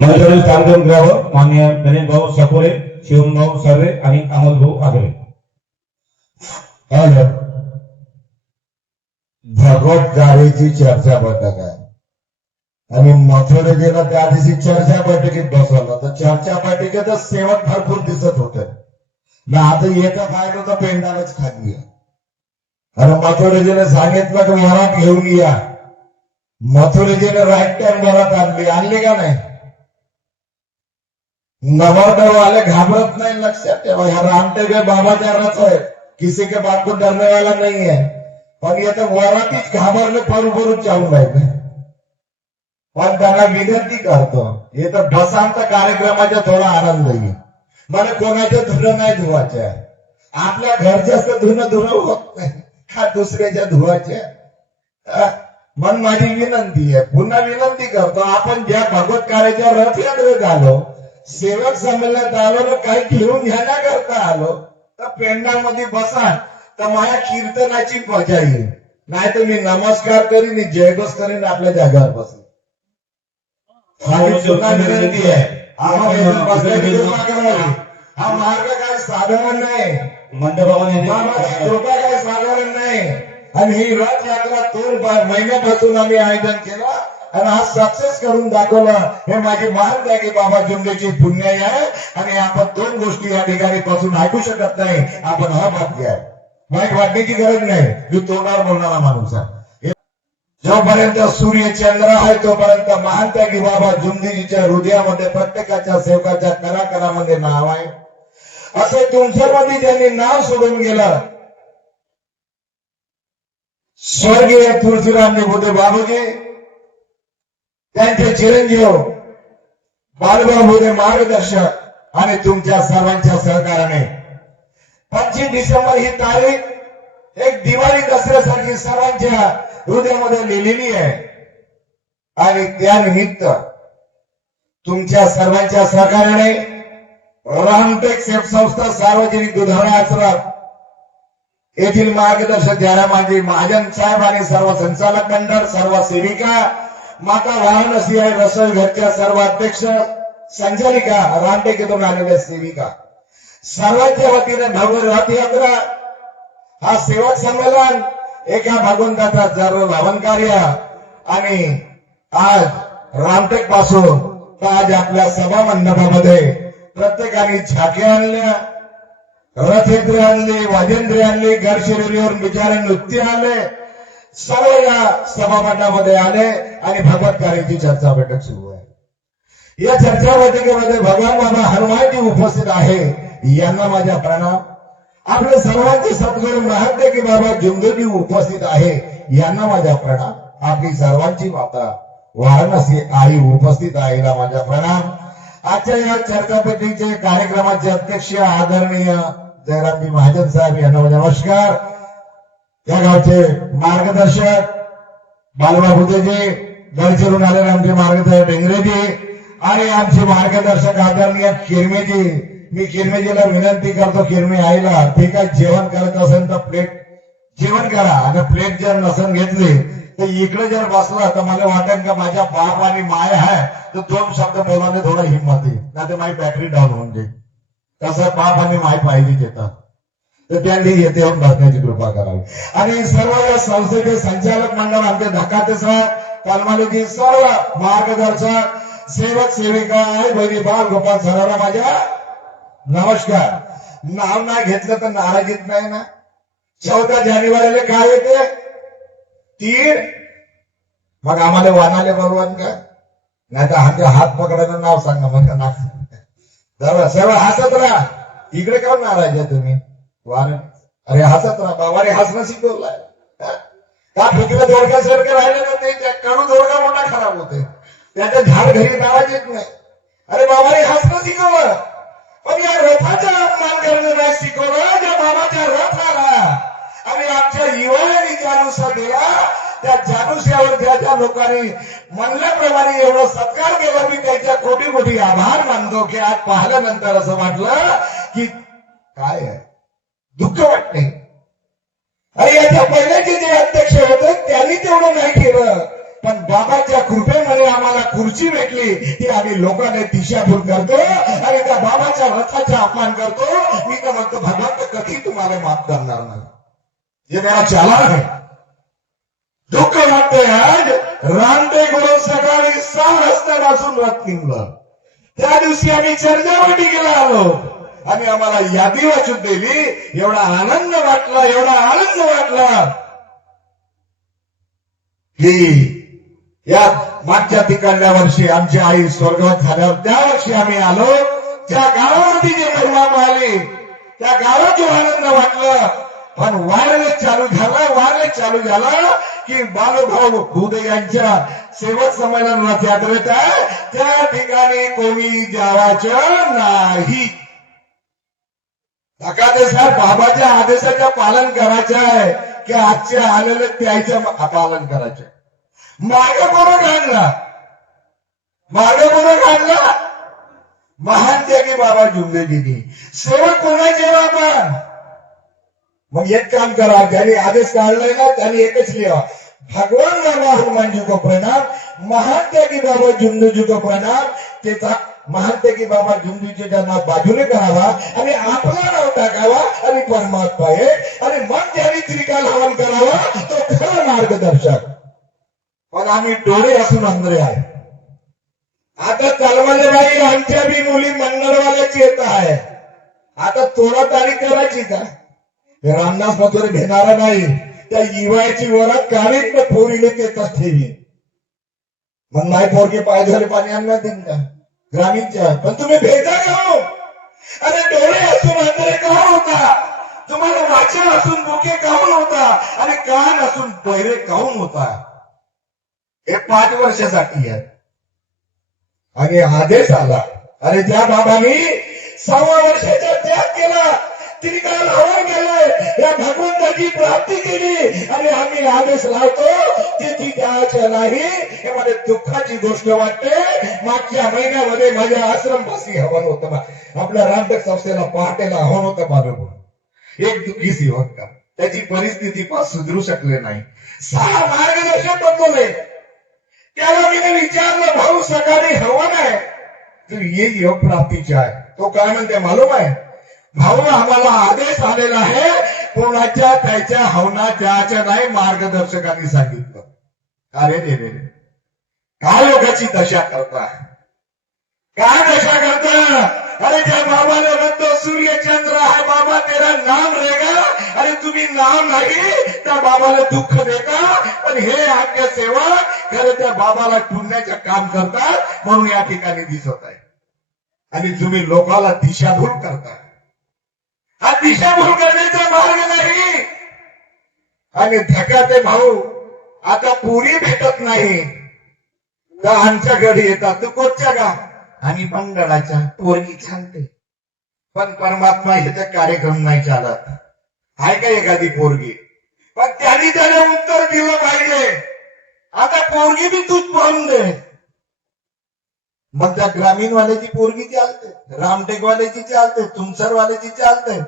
माझ्याकडे कार्यक्रम घ्यावं मान्य गणेश भाऊ सपोरे, शिवभाऊ सर्वे आणि अमोल भाऊ आगरे. भगवत गाडीची चर्चा बैठक आहे आणि मथुरे गेला त्या दिवशी चर्चा बैठकीत बसवलं तर चर्चा बैठकीत सेवक भरपूर दिसत होते ना. आता एका फायदा पेंडालाच खाली आणि मथुरेजीने सांगितलं की वरात घेऊन या. मथुरेजीने राईट टाइम वरात आणली का नाही. नवरदेव वाले घाबरत नाही, लक्षात ठेवा. ह्या रामटेके बाबाच्या रथ है, किसी के बाप को डरने वाला नहीं है. पण ये तर वरातीच घाबरले परू चालू राहिले. पण त्यांना विनंती करतो, हे तर बसांचा कार्यक्रमाचा थोडा आनंद येईल. मला कोणाच्या धुणं नाही धुवायचं, आपल्या घरच्याच धुणं होत नाही, हा दुसऱ्याच्या धुवायच्या. मन माझी विनंती आहे, पुन्हा विनंती करतो, आपण ज्या भगवत कार्याच्या रथयात्रेत आलो, सेवक संमेलनात आलो ना, काही घेऊन घेण्याकरता आलो तर पेंडामध्ये बसा तर माझ्या कीर्तनाची मजा येईल. नाही तर मी नमस्कार करीन, जयघोष करीन, आपल्या जागेवर बसेल. विनंती आहे, हा मार्ग काय साधारण नाही, कृपा काय साधारण नाही. आणि ही रथ यात्रा 2 महिन्यापासून आम्ही आयोजन केलं आणि आज सक्सेस करून दाखवलं. हे माझी महान आहे की बाबा जुंडेची पुण्य आहे. आणि आपण 2 गोष्टी या ठिकाणी पासून ऐकू शकत नाही. आपण हा भाग्य आहे, वाईट वाटण्याची गरज नाही. मी तोंडावर बोलणारा माणूस आहे. जोपर्यंत सूर्य चंद्र आहे तोपर्यंत महान आहे की बाबा जुंडीजीच्या हृदयामध्ये प्रत्येकाच्या सेवकाच्या कलाकारामध्ये नाव आहे. असं तुमच्यामध्ये ज्यांनी नाव सोडून गेलं, स्वर्गीय तुळशीराम निभूते बाबूजी, त्यांचे चिरंजीव बालबाबूने मार्गदर्शक आणि तुमच्या सर्वांच्या सहकार्याने 25 डिसेंबर ही तारीख एक दिवाळी दसऱ्यासारखी सर्वांच्या हृदयामध्ये लिहिलेली आहे. आणि त्यानिमित्त तुमच्या सर्वांच्या सहकार्याने रामटेक सेफ संस्था सार्वजनिक दुधाळा आश्रम येथील मार्गदर्शक जयरामाजी महाजन साहेब आणि सर्व संचालक मंडळ, सर्व सेविका, माता वाराणसी आहे रसोई घरच्या सर्व अध्यक्ष, संचालिका, रामटेक येथून आलेल्या सेविका, सर्वांच्या वतीने भव्य रथयात्रा हा सेवक संमेलन एका भगवंताचा जरूर लावण कार्य. आणि आज रामटेक पासून तर आज आपल्या सभा मंडपामध्ये प्रत्येकाने झाक्या आणल्या, रथयात्रे आणली, वाजेंद्रे आणली, गडचिरोलीवर बिचारे नृत्य आले, सर्व या सभा मंडपामध्ये आले आणि भगवत कार्याची चर्चा बैठक सुरू आहे. या चर्चा बैठकीमध्ये भगवान बाबा हनुमानजी उपस्थित आहे. यांना माझ्या प्रणाम. आपल्या सर्वांचे सद्गुरू महत्व की बाबा जुंगजी उपस्थित आहे. यांना माझ्या प्रणाम. आपली सर्वांची माता वाराणसी आई उपस्थित आहे, माझ्या प्रणाम. आजच्या या चर्चा बैठकीचे कार्यक्रमाचे अध्यक्ष आदरणीय जयरामजी महाजन साहेब यांना माझा नमस्कार. या गावचे मार्गदर्शक बालबाबूजी, गडचिरोली आलेले आमचे मार्गदर्शक डेंगरेजी आणि आमचे मार्गदर्शक आदरणीय किरमेजी. मी किरमेजीला विनंती करतो, किरमे आईला ठीक आहे, जेवण करत असेल तर प्लेट जेवण करा आणि प्लेट जर नसन घेतली तर इकडे जर बसला तर मला वाटेल का माझ्या बाप आणि माय आहे तर 2 शब्द बोलायला थोडा हिंमत येईल, नाही तर माझी बॅटरी डाऊन होऊन जाईल. तसं बाप आणि माय पाहिजे येतात तर त्यांनी येथे येऊन बसण्याची कृपा करावी. आणि सर्व या संस्थेचे संचालक मंडळ, आमचे धकाते सर, कलमालीजी, सर्व मार्गदर्शक, सेवक सेविका, आई बहिणी, बाल गोपाल सरांना माझ्या नमस्कार. नाव नाही घेतलं तर नाराजीत नाही ना. 14 जानेवारीला काय येते, तीळ, मग आम्हाला वानाले बरोबर का नाही तर आमच्या हात पकडायचं नाव सांगा मग ना. सर्व हसत राहा. इकडे का नाराज आहे तुम्ही? वार अरे हसत राहा. बाबाने हसणं शिकवलंय का? फिकलं दोडक्यासारखं राहिलं ना ते कडू दोडका मोठा खराब होते, त्याचं झाड घरी नाराज येत नाही. अरे बाबाने हसणं शिकवलं, पण या रथाचा अपमान करणं नाही शिकवलं. ज्या बाबाच्या रथ आला आणि आमच्या युवाने जानुसा दिला, त्या जानुष्यावर ज्या लोकांनी म्हणल्याप्रमाणे एवढं सत्कार केला, मी त्याच्या कोटी कोटी आभार मानतो. की आज पाहिल्यानंतर असं वाटलं की काय आहे, दुःख वाटते. अरे याच्या पहिल्याचे जे अध्यक्ष होते त्यांनी तेवढं नाही केलं. पण बाबाच्या कृपेमध्ये आम्हाला खुर्ची भेटली ती आम्ही लोकांना दिशाभूल करतो आणि त्या बाबाच्या रथाचा अपमान करतो. मी तर म्हणतो भगवंत कधी तुम्हाला माफ करणार नाही. हे मेरा चालान आहे. दुःख वाटतंय आज रामटेकडून सकाळी 6 वाजतापासून रथ निघलं. त्या दिवशी आम्ही चर्चावाटी गेला आलो आणि आम्हाला यादी वाचून दिली. एवढा आनंद वाटला की या मागच्या तिकडल्या वर्षी आमची आई स्वर्गवास झाल्यावर त्या वर्षी आम्ही आलो. त्या गावामध्ये जे परिणाम आले त्या गावात जो आनंद वाटला. पण वायरलेस चालू झाला की बालूभाऊ भूदे यांच्या सेवक संमेलनात यात्रेत आहे त्या ठिकाणी कोणी जावाचं नाही. साहेब बाबाच्या आदेशाचं पालन करायचं आहे की आजच्या आलेले त्याचं पालन करायचं. मागे कोण काढला महान त्यागी बाबा जुंदेजीनी. सेवक कोणाचे बाबा. मग एक काम करा, ज्यांनी आदेश काढलाय ना त्यांनी एकच लिहा, भगवान बाबा हनुमान जी को प्रणाम, महान त्यागी बाबा जुंदू जी को प्रणाम. त्याचा महान त्यागी बाबा जुंदूजीच्या नाव बाजूने करावा आणि आपला नाव टाकावा आणि परमात्मा आहे आणि मग ज्यांनी त्रिकाल हवन करावा तो खरा मार्गदर्शक. पण आम्ही डोळे असून अंधळे आहे. आता तलवाले बाई आमच्या बी मुली मंगळवाल्याची येत आहे. आता तोडा तारीख करायची का. रामदास मथुरे भेटणारा नाही. त्या इवायची वरात काढीत मग पोरीले तेच ठेवी. मग नाही पोरगे पाय झाले पाणी आणणार देईन का ग्रामीणच्या. पण तुम्ही भेटा का हो. अरे डोळे असून अंधळे का होता. तुम्हाला वाचन असून डोके काहून होता आणि कान असून बहिरे काहून होता. हे 5 वर्षासाठी आहे. आणि आदेश आला. अरे त्या बाबांनी 6 वर्षाचा त्याग केला. त्रिकाल हवन केलं. या भगवंताची प्राप्ती केली आणि आम्ही आदेश लावतो तिथे द्यायचं नाही. हे मला दुःखाची गोष्ट वाटते. मागच्या महिन्यामध्ये माझ्या आश्रमपाशी हवन होतं. आपल्या रामटेक संस्थेला पहाटेला हवन होतं बरोबर. एक दुःखी सेवक का त्याची परिस्थिती पण सुधरू शकले नाही. 6 मार्गदर्शक बनवले. त्याला मी विचारलं, भाऊ सकाळी हवन आहे तर ये योग प्राप्तीचे आहे. तो काय म्हणते मालूम आहे. भाऊ आम्हाला आदेश आलेला आहे कोणाच्या त्याच्या हवना त्याच्या नाही मार्गदर्शकांनी सांगितलं. अरे रे काय लोकांची दशा करता. काय दशा करता. अरे त्या बाबाला म्हणतो सूर्यचंद्र आहे बाबा तेरा नाम रहेगा. अरे तुम्ही नाम नाही त्या बाबाला दुःख देता. पण हे आज्ञा सेवा खरं त्या बाबाला पुण्याचं काम करतात म्हणून या ठिकाणी दिसत आहे. आणि तुम्ही लोकाला दिशाभूल करता. हा दिशाभूल करण्याचा मार्ग नाही. आणि धकाते भाऊ आता पुरी भेटत नाही तर आमच्याकडे येतात. तू कोणच्या का आणि मंडळाच्या पोरगी चालते. पण परमात्मा ह्याचा कार्यक्रम नाही चालत. आहे का एखादी पोरगी. पण त्यांनी त्याला उत्तर दिलं पाहिजे. आता पोरगी बी तूच पाहून दे. मग त्या ग्रामीणवाल्याची पोरगी चालते, रामटेकवाल्याची चालते, तुमसरवाल्याची चालते.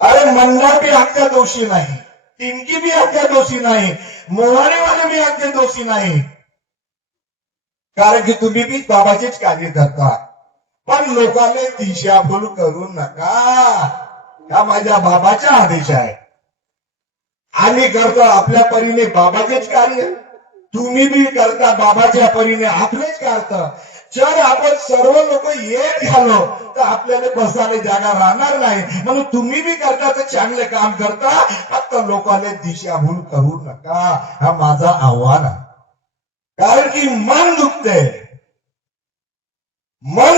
अरे मंडळ बी आमच्या दोषी नाही, टिमकी बी आमच्या दोषी नाही, मोहाणीवाले बी आमचे दोषी नाही. कारण की तुम्ही बी बाबाचेच कार्य करता. पण लोकांना दिशाभूल करू नका. हा माझ्या बाबाचा आदेश आहे. आम्ही करतो आपल्या परीने बाबाचेच कार्य. तुम्ही बी करता बाबाच्या परीने आपलेच करता. जर आपण सर्व लोक एक झालो तर आपल्याला बसायला जागा राहणार नाही. म्हणून तुम्ही बी करता तर चांगले काम करता. फक्त लोकांना दिशाभूल करू नका. हा माझा आव्हान आहे. कारण की मन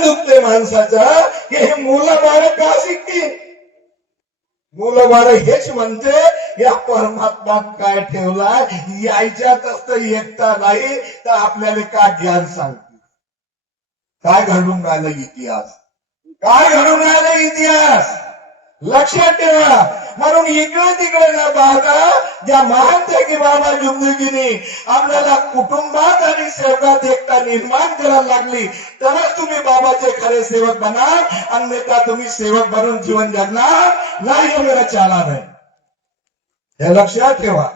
दुखते माणसाचं की हे मुलं बाळ का शिकतील. मुलं बाळ हेच म्हणते या परमात्मा काय ठेवला यायच्यात असतं एकता नाही तर आपल्याला काय ज्ञान सांगते. काय घडून राहिलं इतिहास. काय घडून राहिलं इतिहास लक्षात ठेवा. म्हणून इकडे तिकडे न पाहता ज्या महान त्यागी बाबा जुंदूजींनी आपल्याला कुटुंबात आणि सेवकात एकता निर्माण करायला लागली तरच तुम्ही बाबाचे खरे सेवक बनाल. अन्यथा तुम्ही सेवक बनून जीवन जगणार नाही. मेरा चाला नाही. हे लक्षात ठेवा.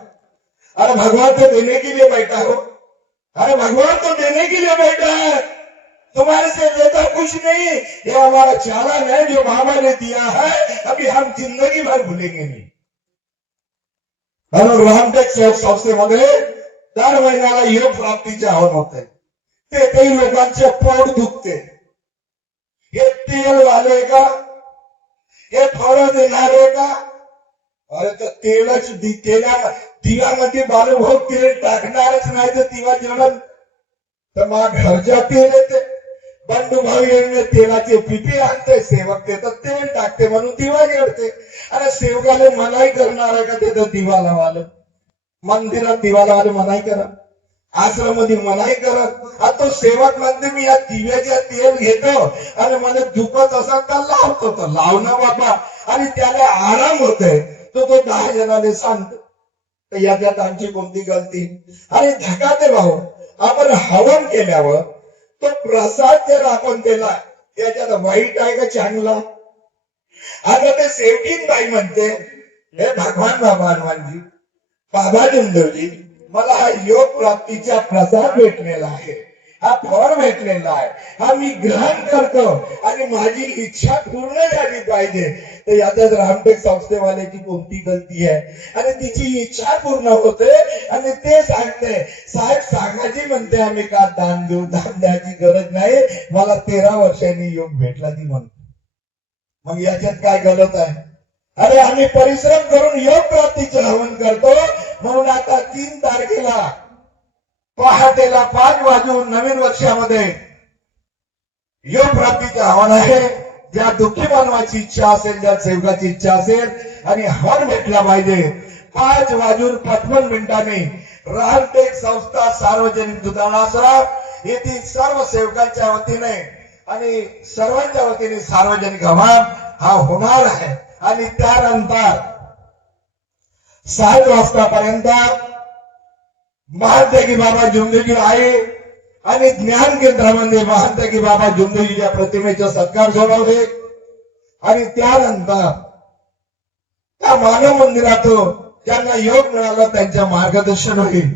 अरे भगवान तो देने के लिए बैठा हो, अरे भगवान तो देने के लिए बैठा है, तुम्हारे से लेता कुछ नहीं। ये हमारा चालान है जो बाबा ने दिया है, अभी हम जिंदगी भर भूलेंगे नहीं। म्हणून रामटेक संस्थेमध्ये दर महिन्याला योग प्राप्तीचे आव्हान होते, ते काही लोकांचे पोट दुखते, हे तेल वाले का, हे फळं देणारे का, अरे तर तेलच दिव्यामध्ये बालूभाऊ तेल टाकणारच नाही तर दिवा जळण, तर मग घरच्या तेल येते, बंडू भाऊ यांनी तेलाचे पिपी आणते, सेवक ते तर तेल टाकते म्हणून दिवा जळते। अरे सेवकाले मनाई करणार आहे का ते तर दिवा लावायला, मंदिरात दिवा लावायला मनाई करा, आश्रममध्ये मनाई करत, आता तो सेवक म्हणते मी या दिव्याच्या तेल घेतो आणि मला दुखत असेल तर लावतो, तर लावणं बाबा, आणि त्याला आराम होतोय, तो 10 जणांना सांगतो, तर याच्यात आमची कोणती गलती? आणि धकाते भाऊ, आपण हवन केल्यावर तो प्रसाद जर आपण दिला याच्यात वाईट आहे का चांगला? आता ते सेवकीन बाई म्हणते, हे भगवान बाबा हनुमानजी, बाबा जुंदोजी, मला हा योग प्राप्तीचा प्रसाद भेटलेला आहे, हा फळ भेटलेला आहे, हा मी ग्रहण करतो आणि माझी इच्छा पूर्ण झाली पाहिजे, तर याच्यात रामटेक संस्थेवाल्याची कोणती गलती आहे? आणि तिची इच्छा पूर्ण होते आणि ते सांगते, साहेब सांगाजी म्हणते आम्ही का दान देऊ, दान द्यायची गरज नाही, मला 13 वर्षांनी योग भेटला ती म्हणते, मग याच्यात काय गलत आहे? अरे आम्ही परिश्रम करून योग प्राप्तीचे हवन करतो, म्हणून आता 3 तारखेला पहाटेला 5 वाजून नवीन वर्षामध्ये योग प्राप्तीचे हवन आहे। ज्या दुःखी मानवाची इच्छा असेल, ज्या सेवकाची इच्छा असेल आणि हवन भेटला पाहिजे, 5 वाजून 55 मिनिटांनी रामटेक संस्था सार्वजनिक दुधाळासह येथील सर्व सेवकांच्या वतीने आणि सर्वांच्या वतीने सार्वजनिक हवन हा होणार आहे। आणि त्यानंतर 7 वाजतापर्यंत महात्यागी बाबा जुमदेजी आहे आणि ज्ञान केंद्रामध्ये महात्यागी बाबा जुमदेजीच्या प्रतिमेचा सत्कार सोडवले आणि त्यानंतर त्या मानव मंदिरातून ज्यांना योग मिळाला त्यांच्या मार्गदर्शन होईल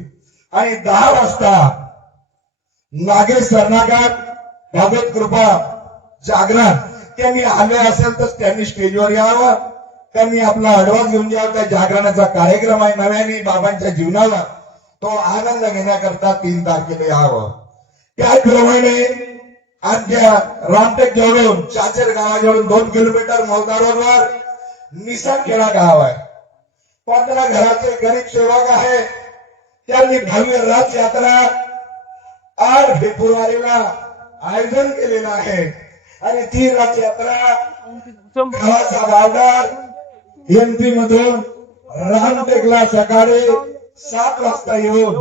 आणि 10 वाजता नागेश सरनाकार भगवत कृपा जागरण त्यांनी आले असेल तर त्यांनी स्टेजवर यावं, त्यांनी आपला अडवास घेऊन जावं। त्या जागरणाचा कार्यक्रम आहे नव्याने बाबांच्या जीवनाला, तो आनंद घेण्याकरता 3 तारखेला यावं। त्याचप्रमाणे आमच्या रामटेक जवळून चाचेर गावाजवळून 2 किलोमीटर मौदा रोडवर निसरखेडा गाव आहे, 15 घराचे गरीब सेवक आहे, त्यांनी भव्य रथ यात्रा 8 फेब्रुवारीला आयोजन केलेलं आहे आणि ती रथ यात्रा गावाचा बावडा एमपी मधून रामटेकला सकाळी 7 वाजता येऊन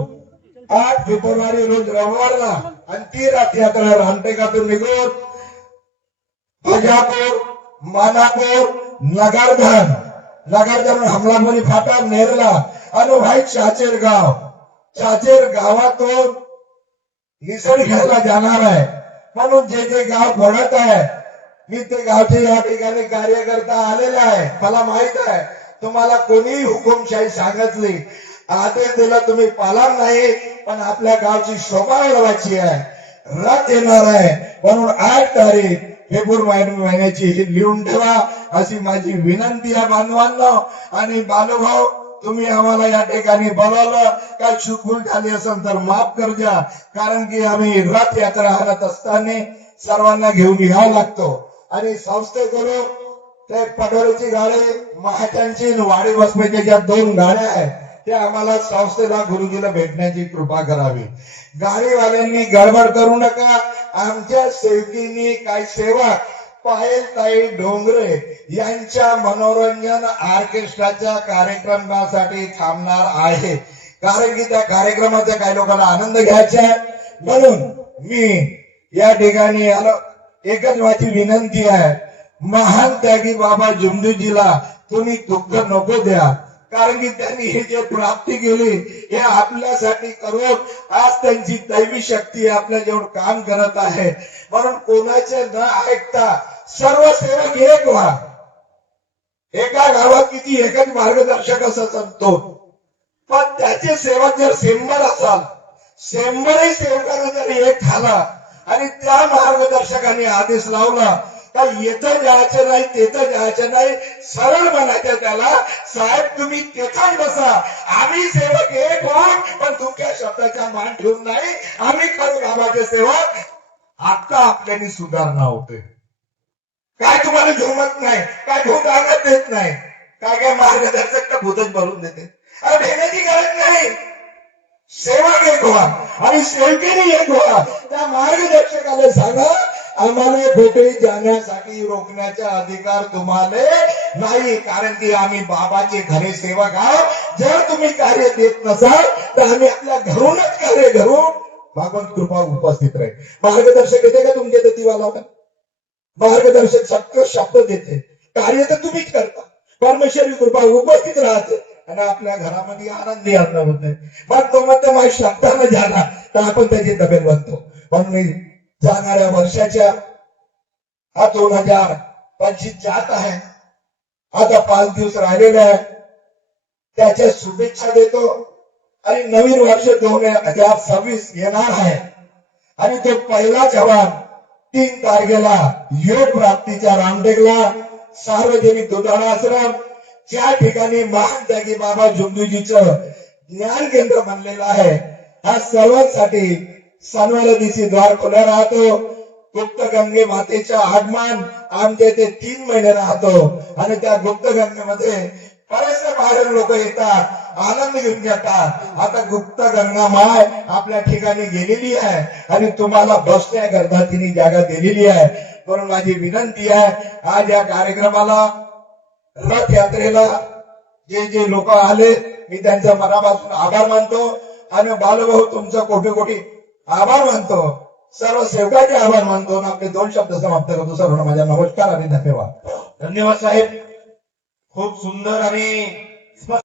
8 फेब्रुवारी रोज रविवारला आणि ती रथ यात्रा रामटेकातून निघून भजापूर, मानापूर, नगरधन हमलापुरी फाटा नेरला आणि भाई चाचेर गावातून निसर्गाला जाणार आहे। म्हणून जे गाव घडत आहे, मी ते गावचे या ठिकाणी कार्यकर्ता आलेला आहे, मला माहित आहे तुम्हाला कोणीही हुकुमशाही सांगितली आदेश दिला तुम्ही पालन नाही, पण आपल्या गावची शोभा वाढवायची आहे, रथ येणार आहे, म्हणून 8 तारीख फेब्रुवारी महिन्याची ही लिहून ठेवा अशी माझी विनंती आहे बांधवांना। आणि बालूभाऊ तुम्ही आम्हाला या ठिकाणी बोलावलं, काय चूकभूल झाली असेल तर माफ कर द्या, कारण की आम्ही रथ यात्रा आणत असताना सर्वांना घेऊन यावं लागतो आणि संस्थेकडून ते पडोळीची गाडी, महाचांची वाडी बसमेच्या ज्या 2 गाड्या आहेत त्या आम्हाला संस्थेला गुरुजीला भेटण्याची कृपा करावी। गाडीवाल्यांनी गडबड करू नका, आमच्या सेवकीनी काही सेवक पायलताई डोंगरे यांच्या मनोरंजन ऑर्केस्ट्राच्या कार्यक्रमासाठी थांबणार आहे, कारण की त्या कार्यक्रमाचा काही लोकांना आनंद घ्यायचा आहे। म्हणून मी या ठिकाणी आलो, एकच माझी विनंती आहे, महान त्यागी बाबा जुमदूजीला तुम्ही दुःख नको द्या, कारण की त्यांनी हे जे प्राप्ती केली हे आपल्यासाठी करून आज त्यांची दैवी शक्ती आपल्या जेवढ काम करत आहे। म्हणून कोणाचे न ऐकता सर्व सेवक एक व्हा, एका गावात किती एकच मार्गदर्शक असं संतो, पण त्याची सेवा जर 100 असाल, 100ही सेवकांना जर एक झाला आणि त्या मार्गदर्शकांनी आदेश लावला का येतं जायचं नाही, तेथं जायचं नाही, सरळ म्हणायचं त्याला, साहेब तुम्ही तेथं बसा, आम्ही सेवक एक व्हा, पण तुमच्या शब्दाचा मान ठेवून नाही, आम्ही खरं बाबाचे सेवक. आता आपल्यानी सुधारणा होते. काय तुम्हाला झोमत नाही, काय झोम राहण्यात देत नाही, काय काय मार्गदर्शक तर भूतच भरून देते. अरे भेटण्याची गरज नाही. सेवक एक व्हा आणि सेवकीने एक व्हा. त्या मार्गदर्शकाला सांगा आम्हाला भेटी जाण्यासाठी रोखण्याचा अधिकार तुम्हाला नाही, कारण की आम्ही बाबाचे खरे सेवक आहोत. जर तुम्ही कार्य देत नसाल तर आम्ही आपल्या घरूनच कार्य करू. भगवंत कृपा उपस्थित राहील. मार्गदर्शक येते का तुमच्या इथे दिवा लावला? मार्गदर्शक सत्य शब्द देते, कार्य तर तुम्हीच करता. परमेश्वरी कृपा उपस्थित राहते आणि आपल्या घरामध्ये आनंदी अन्न होते. पण तो म्हणतो माझ्या शब्दानं झाला तर आपण त्याची दबेल बनतो. पण मी जाणाऱ्या वर्षाच्या हा 2025 जात आहे. आता 5 दिवस राहिलेले आहे. त्याच्या शुभेच्छा देतो आणि नवीन वर्ष 2026 येणार आहे आणि तो पहिला जवान 3 तारखेला योग प्राप्तीच्या रामटेकला सार्वजनिक दुधाळा आश्रम ज्या ठिकाणी महान त्यागी बाबा झुंजूजीचं ज्ञान केंद्र बनलेलं आहे, हा सर्वांसाठी शनिवार दिवशी द्वार खुला राहतो. गुप्त गंगे मातेचं आगमन आमच्या इथे 3 महिने राहतो आणि त्या गुप्त गंगेमध्ये बरेचसे बाहेर लोक येतात, आनंद घेऊन जातात. आता गुप्त गंगा माय आपल्या ठिकाणी गेलेली आहे आणि तुम्हाला बसण्याकरता तिने जागा दिलेली आहे. म्हणून माझी विनंती आहे, आज या कार्यक्रमाला रथ यात्रेला जे जे लोक आले मी त्यांचा मनापासून आभार मानतो आणि बालभाऊ तुमचा कोटी कोटी आभार मानतो. सर्व सेवकाचे आभार मानतो आणि आपले 2 शब्द समाप्त करतो. सर्वांना माझा नमस्कार आणि धन्यवाद. धन्यवाद साहेब. खूप सुंदर आणि